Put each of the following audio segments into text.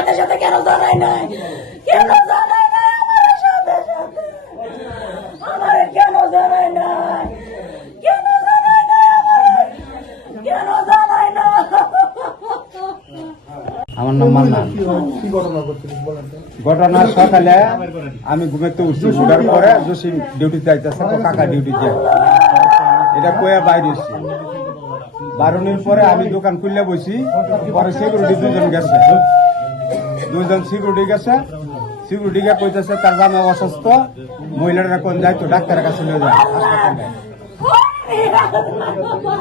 সাথে সাথে কেন জানাই নাই? কেন জানাই নাই আমার সাথে সাথে? আমার কেন জানাই নাই? কেন জানাই নাই আমার? কেন জানাই না নাম ঘটনা আমি ঘুমেতে উঠার পরে জসিম ডিউটিতে যাইতেছে কাকা ডিউটিতে এটা কয়ে বাইরেছি বারণের পরে আমি দোকান খুললে বসি পরে সেগুলো দুজন গেছে। দুজন সিকিউরিটি গেছে সিকিউরিটি গিয়ে কইতেছে, তার জামা অসুস্থ মহিলারা কোন যায় তো ডাক্তারের কাছে নিয়ে যায়।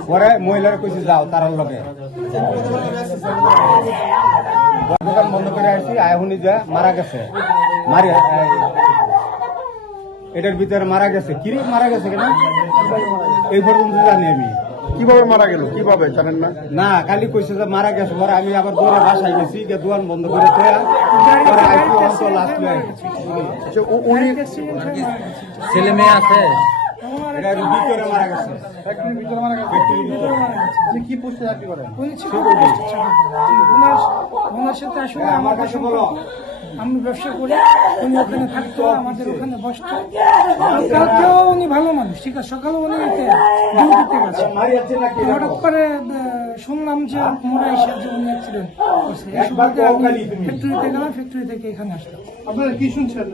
পরে মহিলারা কইছে, যাও তারার লগে। দোকান বন্ধ করে আসছি আয়হুনি যে মারা গেছে। মারি এটার ভিতরে মারা গেছে। কিরি মারা গেছে কেন? এই পর্যন্ত জানি আমি। কীভাবে মারা গেল? কীভাবে? জানেন না? না খালি কইছে যে মারা গেছে। পরে আমি আবার দৌড়ে বাসায় গেছি গিয়ে দোয়ান বন্ধ করে আচ্ছা, উনি ছেলে মেয়ে আছে? এটার ভিতরে মারা গেছে। ফ্যাক্টরির ভিতরে মারা গেছে। আপনি কি পোস্টে চাকরি করেন? ওনার সাথে আসলে আমার আমার কাছে বলো। আমি ব্যবসা করি উনি ওখানে থাকতো আমাদের ওখানে বসতো। কালকেও উনি ভালো মানুষ ঠিক আছে? সকালে উনি এতে ডিউটিতে গেছে। হঠাৎ করে শুনলাম যে মোরা এসে যে উনি অ্যাক্সিডেন্ট করছে। ফ্যাক্টরিতে গেলাম ফ্যাক্টরি থেকে এখানে আসলাম। আপনারা কি শুনছেন?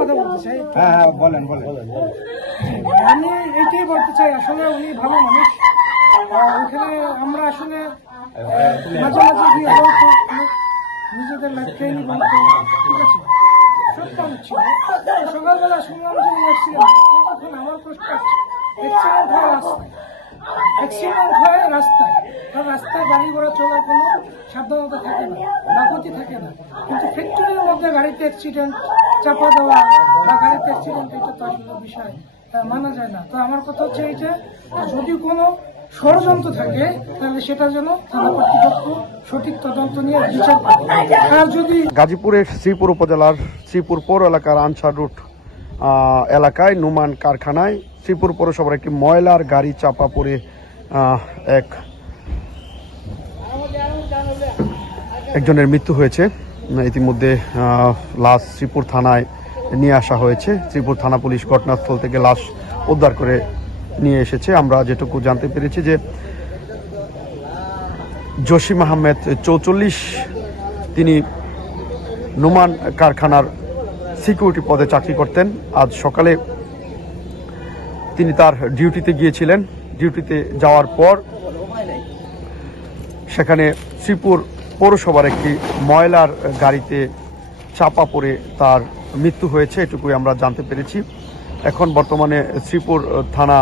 কথা বলতে চাই। হ্যাঁ হ্যাঁ বলেন বলেন। আমি এইটাই বলতে চাই আসলে উনি ভালো মানুষ। ওখানে আমরা আসলে মাঝে মাঝে গিয়ে বলতো, নিজেদের লাইফ ট্রেনিং বলতো। ঠিক আছে? ছিল সকালবেলা শুনলাম যে আমার প্রশ্ন অ্যাক্সিডেন্ট হয় রাস্তায় অ্যাক্সিডেন্ট হয় রাস্তায় কারণ রাস্তায় গাড়ি ঘোড়া চলার কোনো সাবধানতা থাকে না বাকতি থাকে না। কিন্তু ফ্যাক্টরির মধ্যে গাড়িতে অ্যাক্সিডেন্ট চাপা দেওয়া বা গাড়িতে অ্যাক্সিডেন্ট এটা তো আসলে বিষয়। মানা যায় না। তো আমার কথা হচ্ছে এইটা যদি কোনো ষড়যন্ত্র থাকে, তাহলে সেটা যেন থানা কর্তৃপক্ষ সঠিক তদন্ত নিয়ে বিচার আর যদি গাজীপুরের শ্রীপুর উপজেলার শ্রীপুর পৌর এলাকার আনসার রুট এলাকায় নুমান কারখানায় শ্রীপুর পৌরসভার একটি ময়লার গাড়ি চাপা পড়ে এক একজনের মৃত্যু হয়েছে। ইতিমধ্যে লাশ শ্রীপুর থানায় নিয়ে আসা হয়েছে। শ্রীপুর থানা পুলিশ ঘটনাস্থল থেকে লাশ উদ্ধার করে নিয়ে এসেছে। আমরা যেটুকু জানতে পেরেছি যে জসিম আহমেদ চৌচল্লিশ, তিনি নুমান কারখানার সিকিউরিটি পদে চাকরি করতেন। আজ সকালে তিনি তার ডিউটিতে গিয়েছিলেন। ডিউটিতে যাওয়ার পর সেখানে শ্রীপুর পৌরসভার একটি ময়লার গাড়িতে চাপা পড়ে তার মৃত্যু হয়েছে, এটুকুই আমরা জানতে পেরেছি। এখন বর্তমানে শ্রীপুর থানা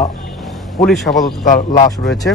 পুলিশ হেফাজতে তার লাশ রয়েছে।